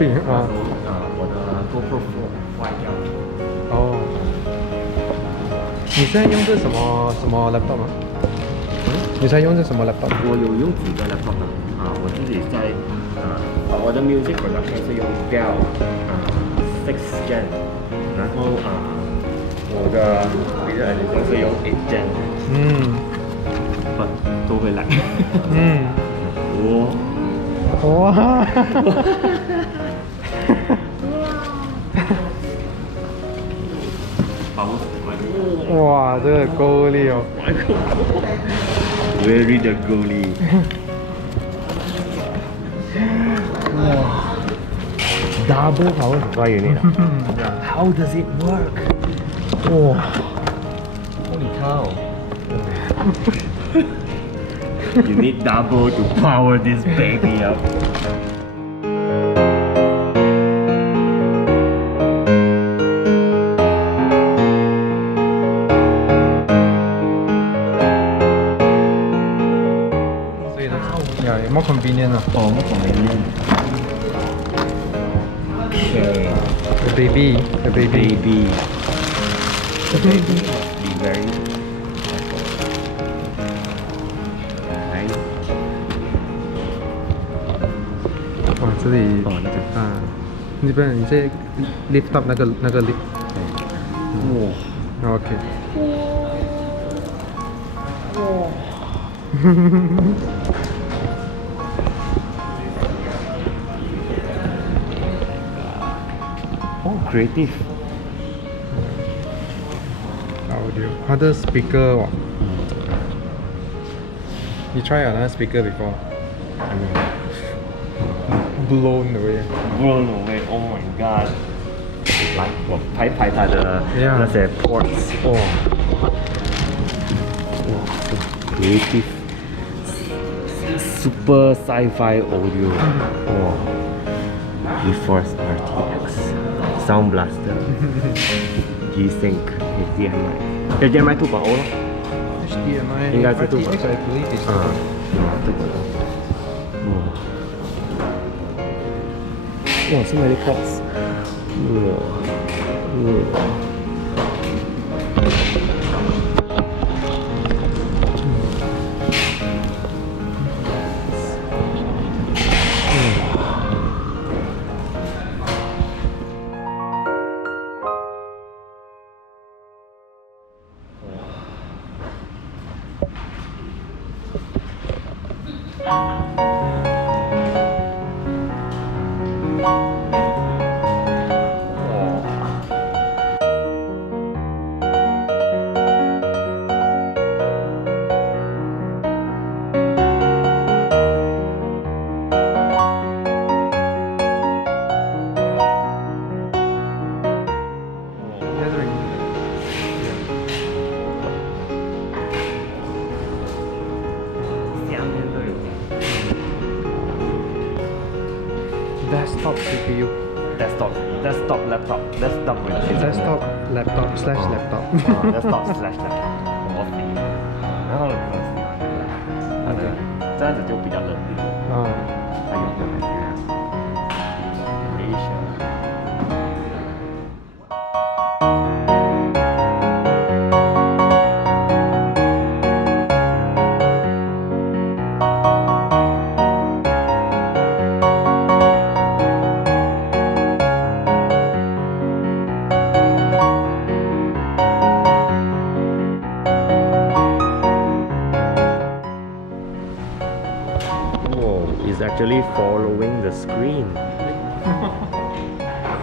病啊。我的 GoPro 坏掉了。哦，你现在用的什么 laptop 吗？你现在用的什么 laptop？我有用几个 laptop 的我自己在我的 music production 是用 Dell 6th Gen， 然后我的 video editing 是用8 Gen， 都会来。哇！哇，这个够力哦 ！Very the 够力。哇 ！Double power supply unit. How does it work? 哇 ！Holy cow! You need double to power this baby up. more convenient 啊。哦，more convenient. Okay. The baby. The baby must be very nice. 哇，这里那个你不然你这 lift up 那个 lift。哇 OK。creative. Audio. 它的 speaker 哇。You try another speaker before? Blown away. Blown away. Oh my god. 来，我拍它的那些 ports。哇 creative. Super sci-fi audio. 哇 GeForce RTX Sound Blaster G-Sync HDMI 2.0咯 HDMI 應該是 2.0 I believe it's 2.0哇 so many ports 下面都有 Desktop CPU. desktop laptop desktop Desktop laptop slash laptop. desktop slash laptop 我喜欢然后我喜欢它的这样子就比较冷它用的 material Malaysia is actually following the screen.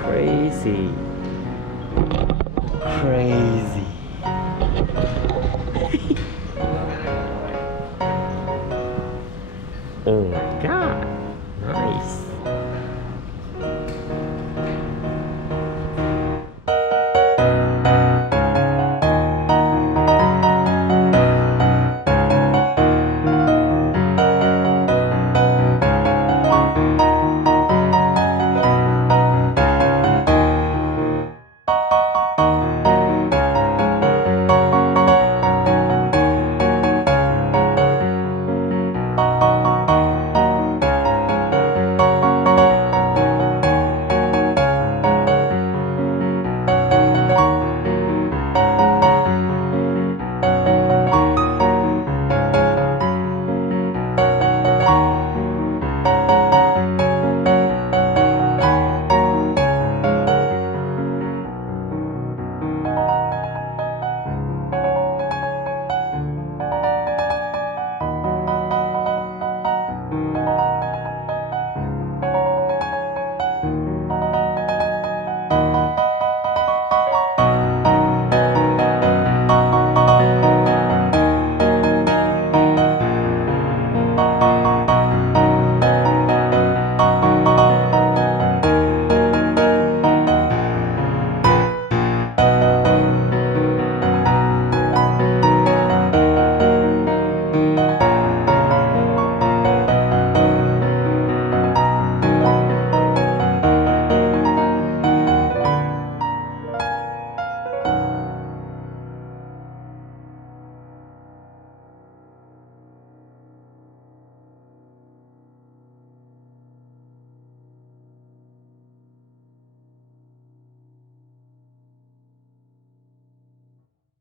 Crazy. Oh my god.